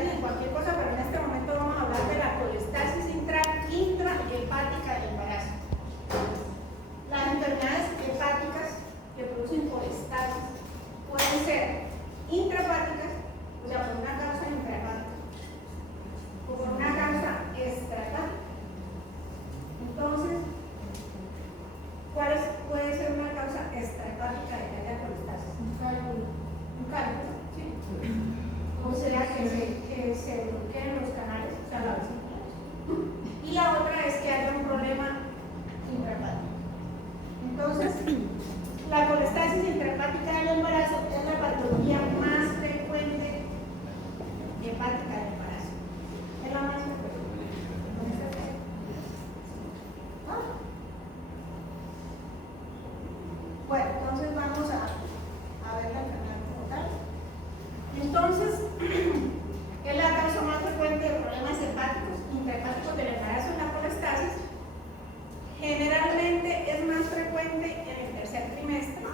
colestasis en cualquier cosa, pero en este momento vamos a hablar de la colestasis intrahepática del embarazo. Las enfermedades hepáticas que producen colestasis pueden ser intrahepáticas, o sea, por una causa intrahepática, o por una causa extrahepática. Entonces, ¿cuál puede ser una causa extrahepática de que haya colestasis? Un cálculo, ¿sí? O sea, que se bloqueen los canales, o sea, la vesícula. Y la otra es que haya un problema intrahepático. Entonces, la colestasis intrahepática del embarazo es la patología más frecuente hepática del embarazo. Es la más frecuente. Bueno, entonces vamos a ver la enfermedad como tal. Entonces, es la causa más frecuente de problemas hepáticos, intrahepáticos del embarazo en la colestasis. Generalmente es más frecuente en el tercer trimestre.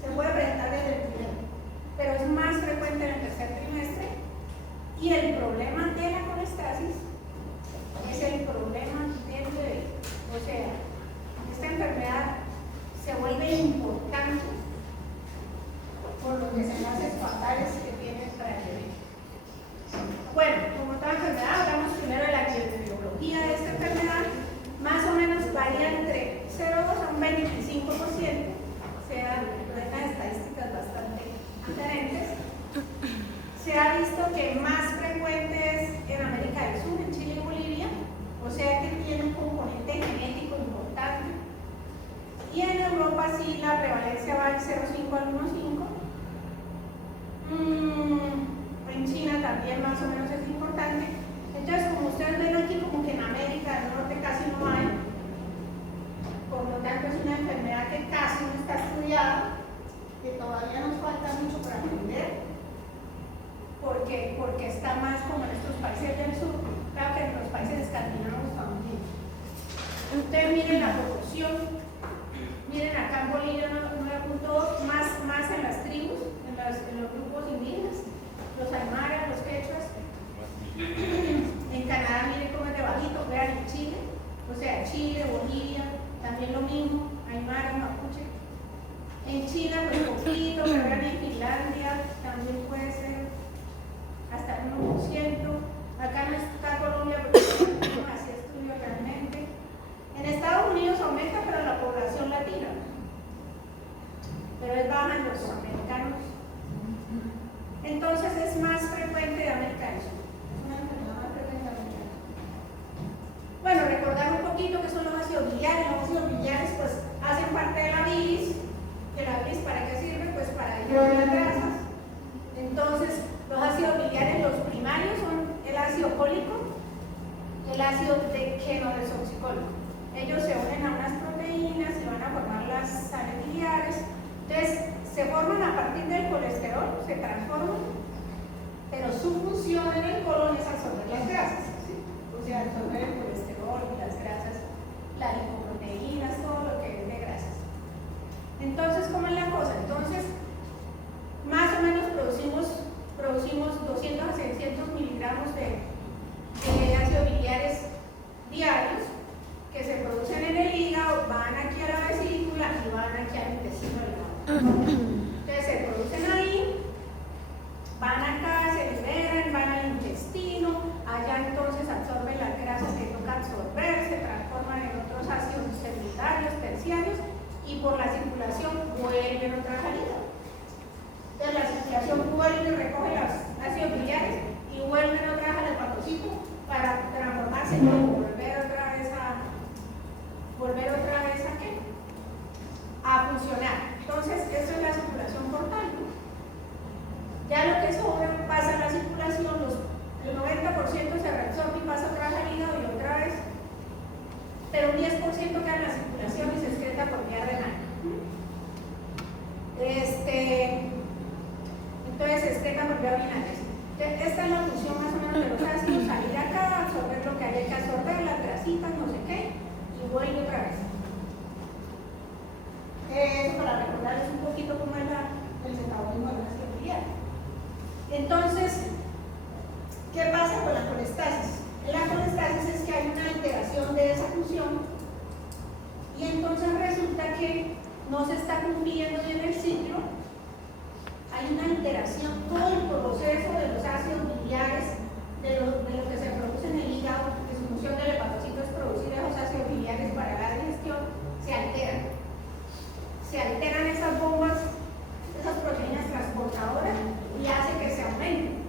Se puede presentar desde el primero, pero es más frecuente en el tercer trimestre. Y el problema de la colestasis es el problema del bebé. O sea, esta enfermedad se vuelve importante por los desenlaces fatales que tiene para el bebé. Bueno, como toda enfermedad, hablamos primero de la epidemiología de esta enfermedad. Más o menos varía entre 0,2 a un 25%, o sea, hay unas estadísticas bastante diferentes. Se ha visto que más frecuente es en América del Sur, en Chile y Bolivia, o sea que tiene un componente genético importante. Y en Europa sí la prevalencia va del 0,5 al 1,5. En China también más o menos es importante. Entonces, como ustedes ven aquí, como que en América del Norte casi no hay. Por lo tanto, es una enfermedad que casi no está estudiada, que todavía nos falta mucho para aprender, porque está más como en estos países del sur, claro que en los países escandinavos también. Ustedes miren la proporción, miren acá en Bolivia 9,2, más en las tribus, en los grupos indígenas, los aymaras, los quechuas. En Canadá miren cómo es de bajito, vean en Chile, o sea, Chile, Bolivia, también lo mismo, aymara, mapuche. En China pues poquito, pero vean en Finlandia también puede ser hasta el 1%. Acá no está Colombia porque no hacía estudio realmente. En Estados Unidos aumenta, pero la población latina, pero es baja en los americanos. Entonces es más frecuente de América del Sur. Bueno, recordar un poquito qué son los ácidos biliares. Los ácidos biliares pues hacen parte de la bilis. ¿Que la bilis para qué sirve? Pues para digerir las grasas. Entonces, los ácidos biliares, los primarios son el ácido fólico y el ácido quenodesoxicólico. Ellos se unen a unas proteínas y van a formar las sales biliares. Entonces, se forman a partir del colesterol, se transforman, pero su función en el colon es absorber las grasas, ¿sí? O sea, absorber el colesterol y las grasas, las lipoproteínas, todo lo que es de grasas. Entonces, ¿cómo es la cosa? Entonces, más o menos producimos 200 a 600 miligramos de ácidos biliares diarios que se producen en el hígado, van aquí a la vesícula y van aquí al intestino delgado. Entonces se producen ahí, van acá, se liberan, van al intestino, allá entonces absorben las grasas que toca absorber, se transforman en otros ácidos secundarios, terciarios, y por la circulación vuelven otra vez al hígado. Entonces la circulación vuelve y recoge los ácidos biliares y vuelven otra vez al hepatocito para transformarse y volver otra vez a ¿qué? A funcionar. Entonces, eso es la circulación portal. Ya lo que sobra pasa a la circulación, el 90% se reabsorbe y pasa otra vez al hígado y otra vez, pero un 10% queda en la circulación y se excreta por vía renal. Entonces se excreta por vía urinaria. Esta es la función más o menos de los ácidos, salir acá, absorber lo que haya que absorber, las grasitas, no sé qué, y vuelve otra vez. Eso para recordarles un poquito cómo es el metabolismo de la ácido biliar. Entonces, ovulación, y entonces resulta que no se está cumpliendo bien el ciclo, hay una alteración, todo el proceso de los ácidos biliares, de lo que se produce en el hígado, que su función del hepatocito es producir esos ácidos biliares para la digestión, se alteran. Se alteran esas bombas, esas proteínas transportadoras, y hace que se aumenten.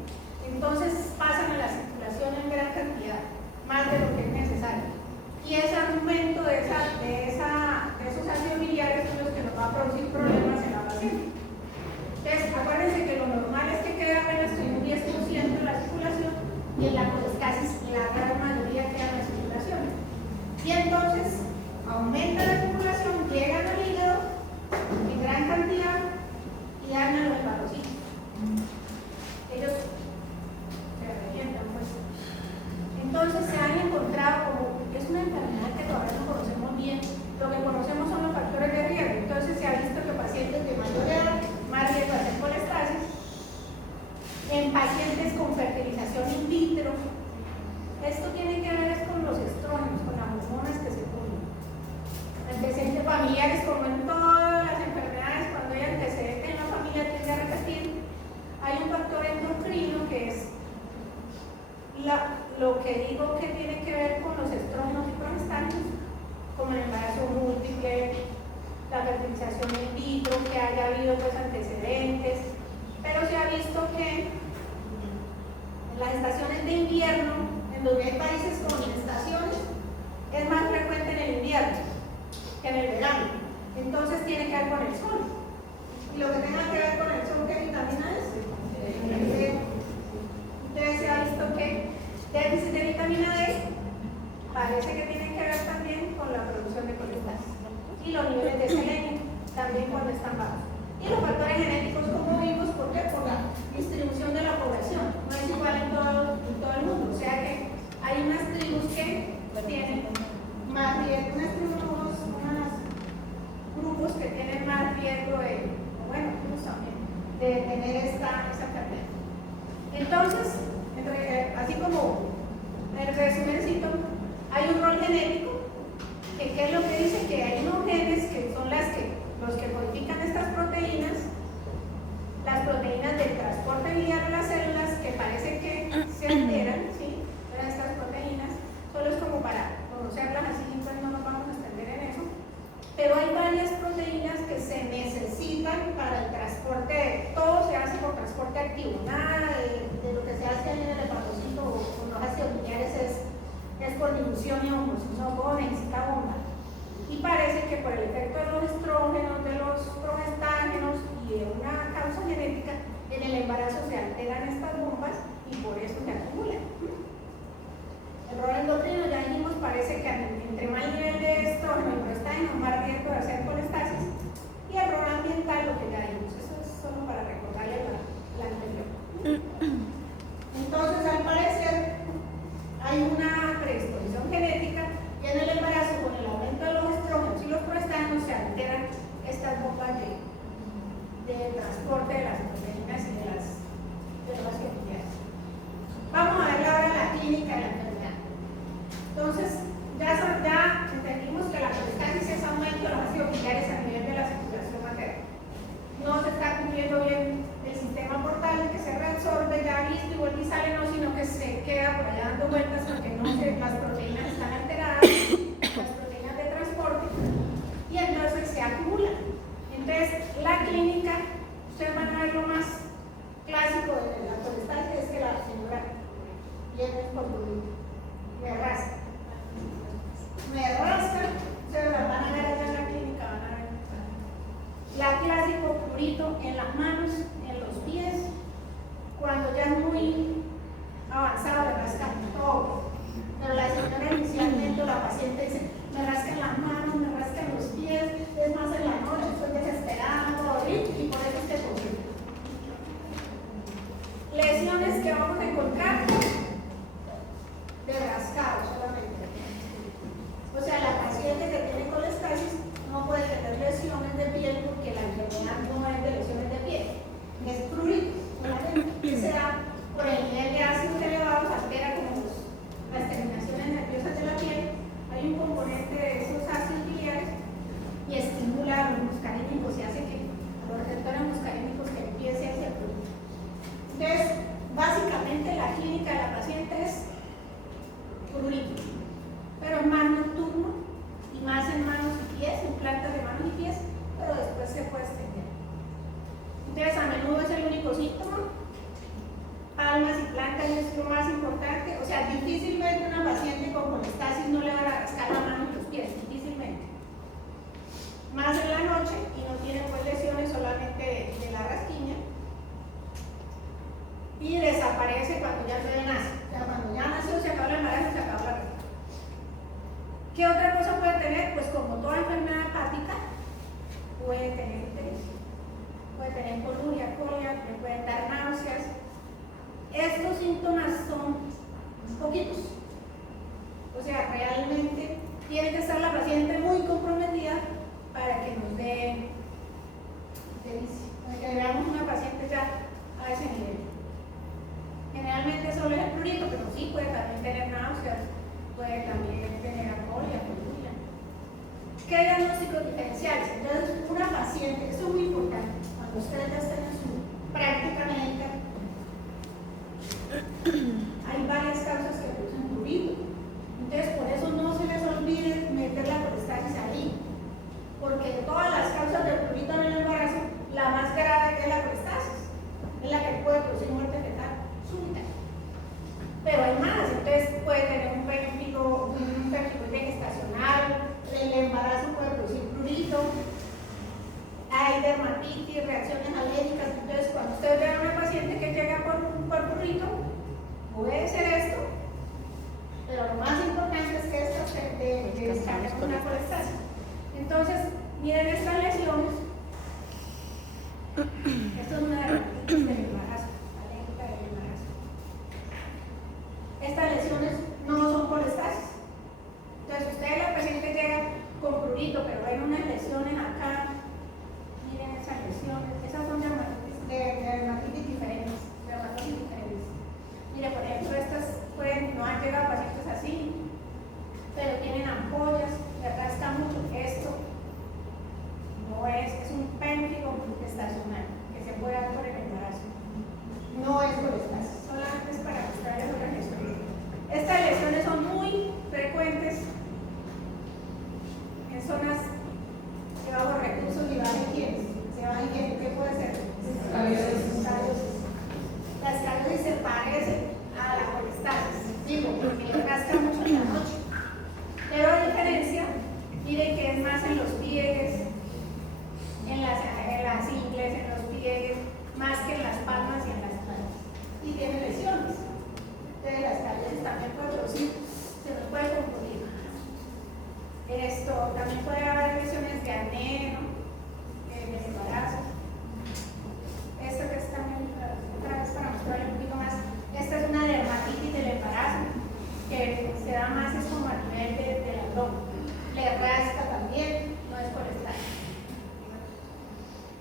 Entonces pasan a la circulación en gran cantidad, más de lo que es necesario. Y ese aumento de esos ácidos biliares son los que nos va a producir problemas en la paciente. Entonces, acuérdense que lo normal es que quede apenas un 10% en la circulación, y en la casi la gran mayoría queda en la circulación. Y entonces aumenta la circulación, llegan al hígado en gran cantidad y dañan los hepatocitos. Ellos se revientan, pues. Entonces se han encontrado como, es una enfermedad que todavía no conocemos bien, lo que conocemos son los factores de riesgo. Entonces se ha visto que pacientes de mayor edad, más riesgo de hacer colestasis, en pacientes con fertilización in vitro. Esto tiene que ver con los estrógenos, con las hormonas que se ponen. Antecedentes familiares, como en todas las enfermedades, cuando hay antecedentes en la familia tiende a repetir. Hay un factor endocrino que es lo que digo que tiene que ver con los estrógenos y progestágenos, como el embarazo múltiple, la fertilización in vitro, que haya habido pues antecedentes, pero se ha visto que en las estaciones de invierno, en donde hay países con estaciones, es más frecuente en el invierno que en el verano. Entonces tiene que ver con el sol. Y lo que tenga que ver con el sol, ¿qué vitamina es? Entonces se ha visto que déficit de vitamina D parece que tiene que ver también con la producción de colestasis. Y los niveles de selenio también cuando están bajos. Y los factores genéticos, como vimos, ¿por qué? Por la distribución de la población. No es igual en todo el mundo. O sea que hay unas tribus que tienen más riesgo, unos grupos que tienen más riesgo de, de tener esa enfermedad. Entonces, así como el resumencito, hay un rol genético, que ¿qué es lo que dice? Que hay unos genes que son los que codifican estas proteínas, las proteínas del transporte biliar a las células, que parece que se alteran, ¿sí? Pero estas proteínas, solo es como para conocerlas así, pues no nos vamos a extender en eso. Pero hay varias proteínas que se necesitan para el transporte, todo se hace por transporte activo, nada de lo que se hace en el hepatocito o con los ácidos biliares es por difusión y osmosis, no todo necesita bomba. Y parece que por el efecto de los estrógenos, de los progestágenos y de una causa genética, en el embarazo se alteran estas bombas y por eso se acumulan. El rol endocrino, ya dijimos, parece que entre más nivel de estrógeno y progestágeno, más riesgo de hacer colestasis. Y el rol ambiental, lo que ya dijimos, eso es solo para recordarle la anterior. Entonces, al parecer, hay una predisposición genética y en el embarazo, con el aumento de los estrógenos y los progestágenos, se alteran estas bombas de transporte de las proteínas y de las actividades. Vamos a ver ahora la clínica de la enfermedad. Entonces, ya entendimos que la colestasis es aumento de los ácidos biliares a nivel de la circulación materna. No se está cumpliendo bien el sistema portal, que se reabsorbe, ya visto y vuelve y sale, no, sino que se queda por allá dando vueltas porque las proteínas están alteradas, las proteínas de transporte, y entonces se acumulan. Entonces, la clínica, ustedes van a ver lo más clásico de la colestasis es lo más importante. O sea, difícilmente una paciente con colestasis no le van a rascar la mano y los pies, difícilmente. Más en la noche y no tiene pues lesiones solamente de la rasquiña. Y desaparece cuando ya no nace. O sea, cuando ya nació, se acabó el embarazo, se acabó la rasquiña. ¿Qué otra cosa puede tener? Pues como toda enfermedad hepática, puede tener interés. Puede tener coluria, colia, le pueden dar náuseas. Estos síntomas son poquitos. O sea, realmente tiene que estar la paciente muy comprometida para que nos dé delicia, para que veamos una paciente ya a ese nivel. Generalmente solo es el prurito, pero sí puede también tener náuseas, puede también tener alcoholia, coluria. ¿Qué diagnósticos diferenciales? Entonces, una paciente, esto es muy importante, cuando ustedes ya estén en su práctica médica, hay varias causas que producen prurito. Entonces, por eso no se les olvide meter la colestasis ahí, porque de todas las causas de prurito en el embarazo, la más grave es la colestasis, es la que puede producir muerte fetal súbita. Pero hay más, entonces puede tener un pérfido gestacional, el embarazo puede producir prurito, hay dermatitis, reacciones alérgicas. Entonces, cuando ustedes vean a una paciente que llega por prurito, puede ser esto, pero lo más importante es que esto se descargue con una colestasis. Entonces, miren estas lesiones. Esto es una dermatitis del embarazo, alérgica del embarazo. Estas lesiones no son colestasis. Entonces, ustedes la paciente llega con prurito, pero ven unas lesiones acá. Miren esas lesiones. Esas son dermatitis diferentes. Mire, por ejemplo, estas no han llegado pacientes así, pero tienen ampollas, le rasca mucho. Esto no es un pérfido gestacional que se puede dar por el embarazo. No es colestasis, solamente es para mostrarles otras lesiones. Estas lesiones son muy frecuentes en zonas de bajos recursos y baja higiene. ¿Qué puede ser? Escabiosis. La escabiosis se parece a la colestasis, digo, porque le rasca mucho en la noche. Pero a diferencia, miren que es más en los pliegues, en las ingles, en los pliegues, más que en las palmas y en las manos. Y tiene lesiones. Entonces las escabiosis también puede producir, se nos puede confundir. Esto también puede haber lesiones de acné, ¿no? Del embarazo. Esto que es también otra vez para mostrarle un poquito más. Esta es una dermatitis del embarazo que se da más es como a nivel del abdomen. Le rasca también, no es colestasis.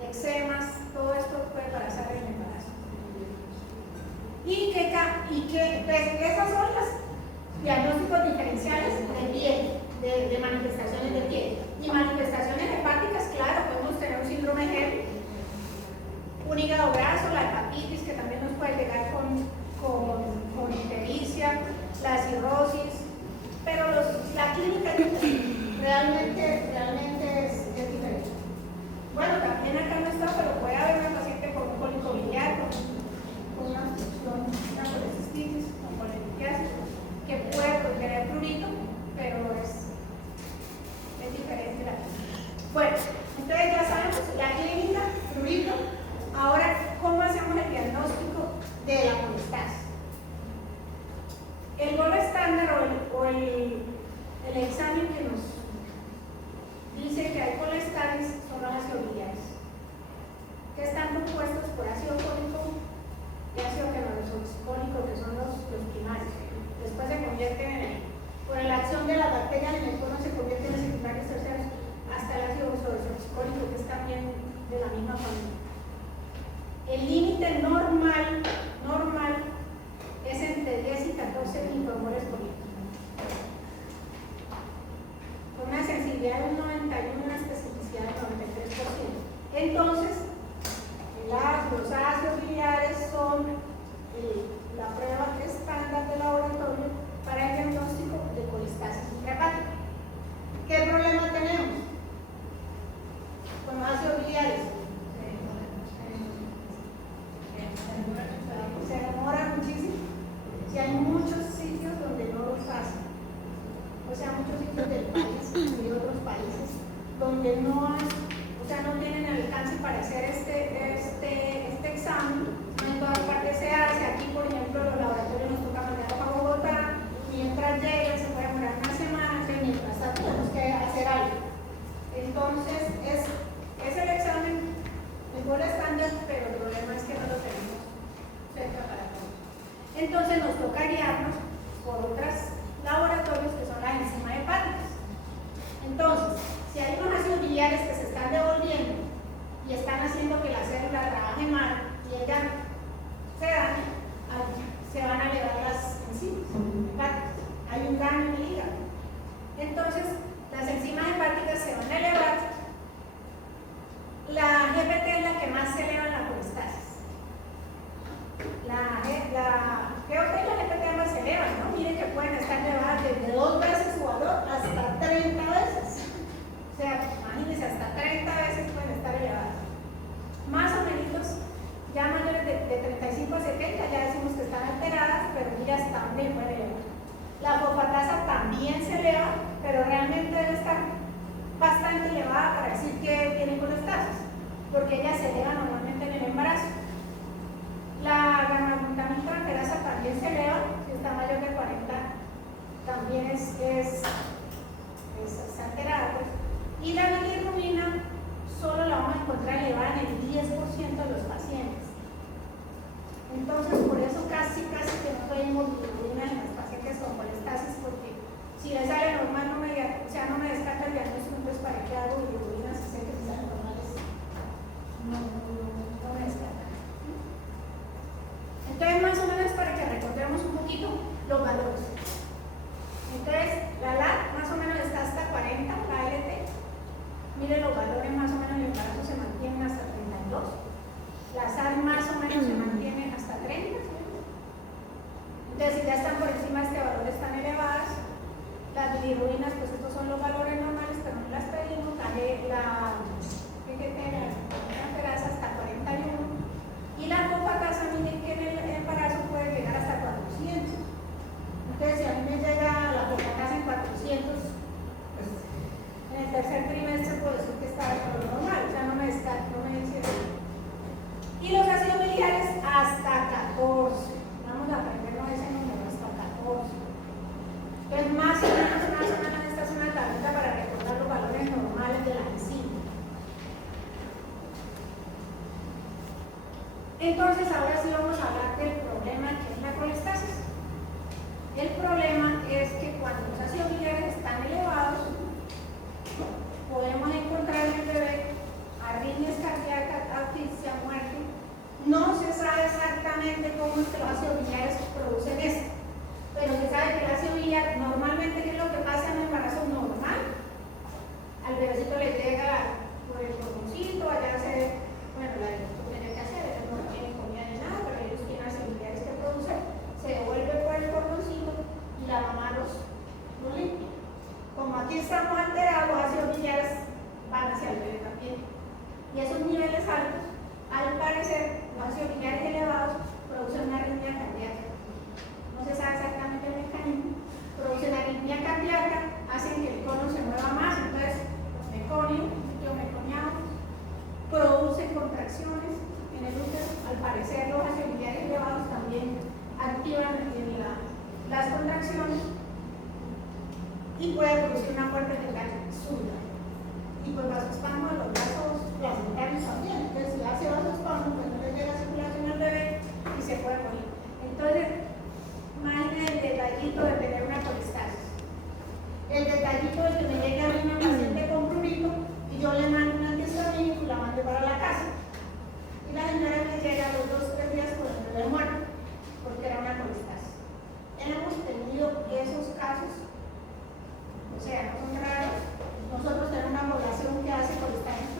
Eczemas, todo esto puede pasar en el embarazo. Pues esas son las diagnósticos diferenciales de piel, de manifestaciones de piel. Y manifestaciones hepáticas, claro, podemos tener un síndrome GERD, un hígado graso, la hepatitis, que también nos puede llegar con ictericia, la cirrosis, pero la clínica realmente es diferente. Bueno, también acá no está, pero puede haber una paciente con un cólico biliar, con una obstrucción, una colecistitis, con colelitiasis, que puede tener prurito, pero es diferente la clínica. Bueno, entonces ya sabemos la clínica, prurito. Ahora, ¿cómo hacemos el diagnóstico de la colestasis? donde no tienen alcance para hacer este examen, no en todas partes se hace. Aquí, por ejemplo, los laboratorios nos toca mandarlos a Bogotá, mientras llegan se puede demorar una semana, que mientras tanto tenemos que hacer algo. Entonces, es el examen mejor estándar, pero el problema es que no lo tenemos cerca para todos. Entonces, nos toca guiarnos por otros laboratorios que son las enzimas hepáticas. Entonces, si hay unos ácidos biliares que se están devolviendo y están haciendo que la célula trabaje mal y ella se dañe, se van a elevar las enzimas hepáticas. Hay un daño en el hígado. Entonces, las enzimas hepáticas se van a elevar. La GPT es la que más se eleva en la colestasis. La GOT y la GPT ambas se elevan, ¿no? Miren que pueden estar elevadas desde 2 veces su valor hasta 30 veces. O sea, imagínense, hasta 30 veces pueden estar elevadas. Más o menos, ya mayores de 35 a 70, ya decimos que están alteradas, pero ellas también pueden elevar. La fosfatasa también se eleva, pero realmente debe estar bastante elevada para decir que tienen colestasis, porque ella se eleva normalmente en el embarazo. La gamma-glutamina transferasa también se eleva, si está mayor de 40, también es alterada. Y la bilirrubina solo la vamos a encontrar elevada en el 10% de los pacientes. Entonces, por eso casi que no pedimos bilirrubina en los pacientes con colestasis, porque si le sale normal, no me descarta el diagnóstico. Entonces, ¿para qué hago bilirrubina si sé que si salen normales? No me descarta. Entonces, más o menos para que recordemos un poquito los valores. Entonces, la LAT más o menos está hasta 40, la LT. Miren, los valores más o menos en el embarazo se mantienen hasta 32. La SAD más o menos se mantiene hasta 30. Entonces, si ya están por encima de este valor, están elevadas. Las bilirrubinas, pues estos son los valores normales, pero no las pedimos. La transferasa hasta 41. Y la fosfatasa, miren que en el embarazo puede llegar hasta 400. Entonces, si a mí me llega la fosfatasa en 400, pues en el tercer trimestre puedo decir que está de valor normal, o sea, no me dice. Y los ácidos biliares hasta 14. Vamos a aprendernos ese número, hasta 14. Entonces, más o menos, esta es una tablita para recordar los valores normales de la enzima. Entonces, ahora sí vamos a hablar del problema que es la colestasis. El problema es que cuando los ácidos biliares están elevados, podemos encontrar en el bebé arritmias cardíacas, asfixia, muerte. No se sabe exactamente cómo es que los ácidos biliares producen esto, pero se sabe que el ácido biliar normalmente, ¿qué es lo que pasa en el embarazo normal? Al bebecito le llega por el cordoncito, allá se, bueno, la tiene que hacer, ellos no tienen comida ni nada, pero ellos tienen ácidos biliares que producen, se devuelve por el cordoncito y la mamá los limpia. Como aquí estamos alterados, los ácidos biliares van hacia el bebé también. Y esos niveles altos, al parecer, los ácidos biliares elevados producen una arritmia cardíaca. No se sabe exactamente el mecanismo. Producen arritmia cardíaca, hacen que el colon se mueva más, entonces los meconios, los meconiados, producen contracciones en el útero. Al parecer, los ácidos biliares elevados también activan las contracciones y puede producir una muerte fetal súbita. Y pues vasospasmo de los vasos placentarios también. Entonces, si hace vasospasmo, pues no le llega circulación al bebé y se puede morir. Entonces, imaginen el detallito de tener una colestasis. El detallito de que me llegue a mí una paciente con prurito y yo le mando un antihistamínico y la mande para la casa. Y la señora me llega a los 2 o 3 días con el bebé muerto, porque era una colestasis. Hemos tenido esos casos, o sea, no son raros. Nosotros tenemos una población que hace colestasis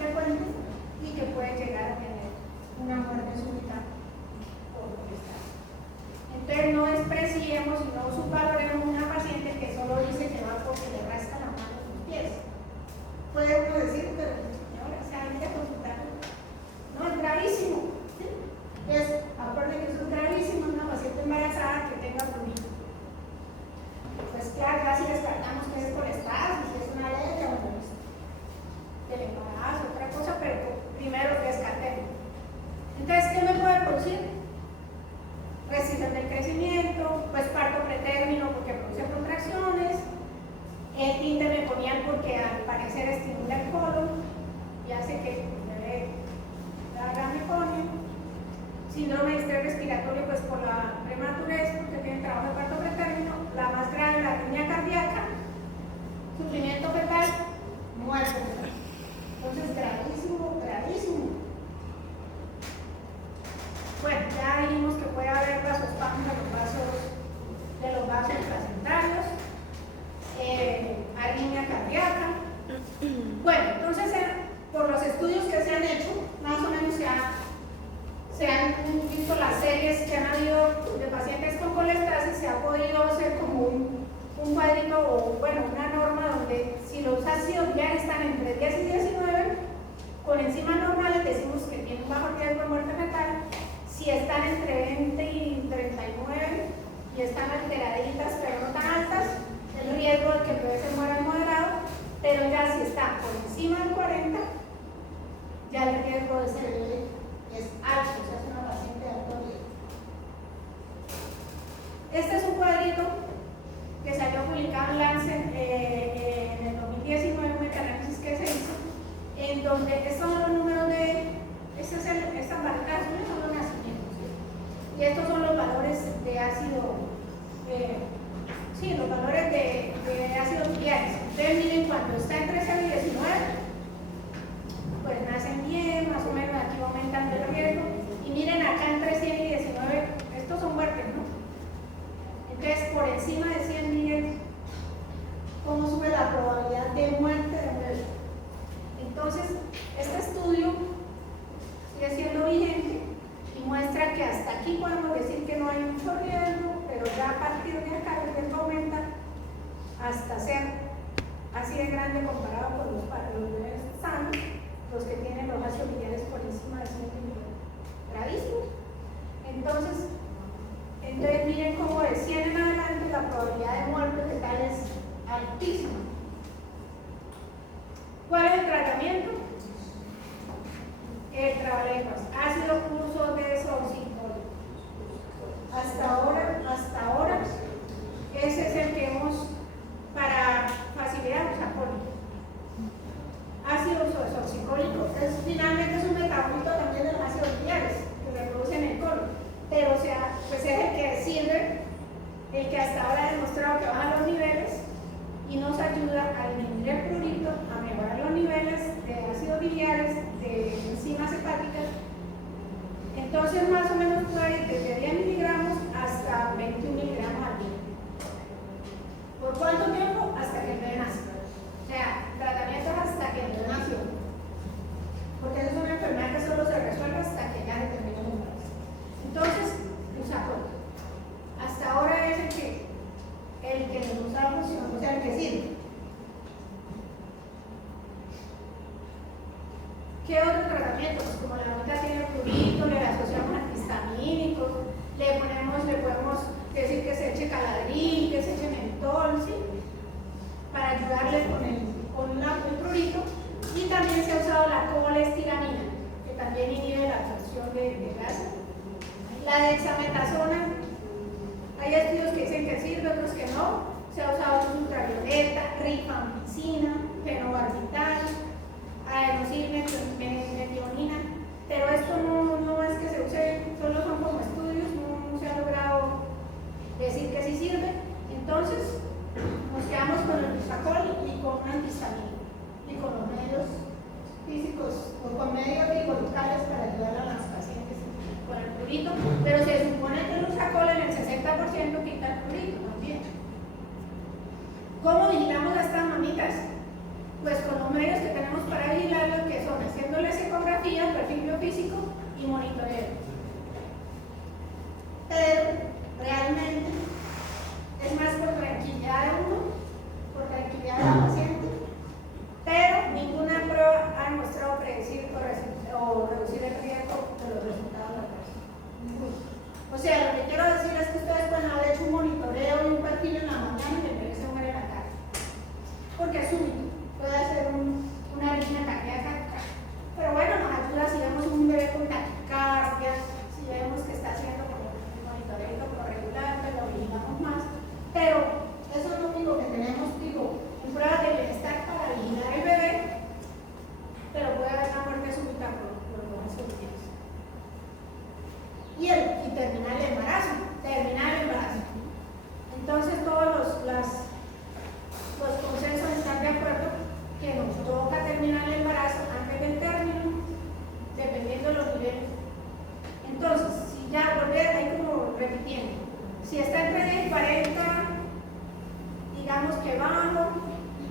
se ha podido hacer como un cuadrito o bueno, una norma donde si los ácidos biliares están entre 10 y 19, con enzimas normales decimos que tienen bajo riesgo de muerte fetal. Si están entre 20 y 39 y están alteraditas pero no tan altas, el riesgo de que el bebé se muera es moderado, pero ya si está por encima del 40, ya el riesgo de ese bebé es alto, o sea, es una paciente de alto riesgo. Este es un cuadrito que salió publicado en Lancet en el 2019, un metaanálisis que se hizo, en donde estos son los números de, estas barritas son los nacimientos, ¿sí? Y estos son los valores de ácido, los valores de ácidos biliares. Ustedes miren, cuando está entre 0 y 19, pues nacen bien, más o menos aquí va aumentando el riesgo, y miren acá entre 100 y 19, estos son muertes, ¿no? Entonces, por encima de 100, miren cómo sube la probabilidad de muerte de un bebé. Entonces, este estudio sigue siendo vigente y muestra que hasta aquí podemos decir que no hay mucho riesgo, pero ya a partir de acá el riesgo aumenta hasta ser así de grande comparado con los bebés sanos, los que tienen los ácidos biliares por encima de 100 millones. Gravísimo. Entonces miren cómo de 100 en adelante la probabilidad de muerte fetal es altísima. ¿Cuál es el tratamiento? El trabalenguas, ácido uso de sorcicol. Hasta ahora, ese es el que hemos para facilitar los acólicos. Ácido usosorcicólico finalmente es un metabolito también de los ácidos biliares que se producen en el colon, pero pues es el que sirve, el que hasta ahora ha demostrado que baja los niveles y nos ayuda a disminuir el prurito, a mejorar los niveles de ácidos biliares, de enzimas hepáticas. Entonces más o menos puede ir desde 10 miligramos hasta 21 miligramos al día. ¿Por cuánto tiempo? Hasta que el bebé nace. O sea, tratamiento hasta que el bebé nació. Porque esa es una enfermedad que solo se resuelve hasta que ya se termina el embarazo. Entonces, Luzacol. Hasta ahora es el que nos da función, o sea, el que sirve. ¿Qué otro tratamiento? Pues como la mamita tiene prurito, le asociamos antihistamínicos, le podemos decir que se eche caladril, que se eche mentol, ¿sí? Para ayudarle con el prurito. Y también se ha usado la colestiramina, que también inhibe la absorción de gas. La dexametasona, hay estudios que dicen que sirve, otros que no. Se ha usado luz ultravioleta, rifampicina, fenobarbital, adenosine-metionina, pero esto no es que se use, solo son como estudios, no se ha logrado decir que sí sirve. Entonces, nos quedamos con el Luzacol y con un antihistamínico y con los medios físicos o con medios digitales para ayudar a las pacientes con el prurito, pero se supone que el Luzacol en el 60% quita el prurito también. ¿Cómo vigilamos a estas mamitas? Pues con los medios que tenemos para vigilarlas, que son haciéndoles ecografía, perfil biofísico y monitoreo. Pero realmente es más por tranquilidad de uno, por tranquilidad de la paciente, pero ninguna prueba ha demostrado predecir o reducir el riesgo de los resultados de la persona. O sea, lo que quiero decir es que ustedes pueden haber hecho un monitoreo y un perfil en la mañana y el bebé se muere en la tarde, porque es súbito, puede hacer una arritmia cardíaca, pero bueno, nos ayuda si vemos un bebé con taquicardia, si vemos que está haciendo como un monitoreo como regular, pues lo vigilamos más, pero eso es lo único que tenemos, digo, en pruebas de bienestar para vigilar el bebé, pero puede haber una muerte súbita por los ácidos. Y terminar el embarazo. Entonces todos los consensos están de acuerdo que nos toca terminar el embarazo antes del término, dependiendo de los niveles. Entonces, si ya volver ahí como repitiendo, si está entre 10 y 40, digamos que bajo,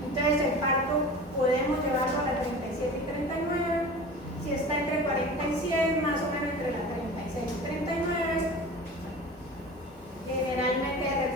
entonces el parto podemos llevarlo a las 37 y 39, si está entre 40 y 100, más o menos entre las 36 y 39, generalmente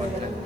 contra.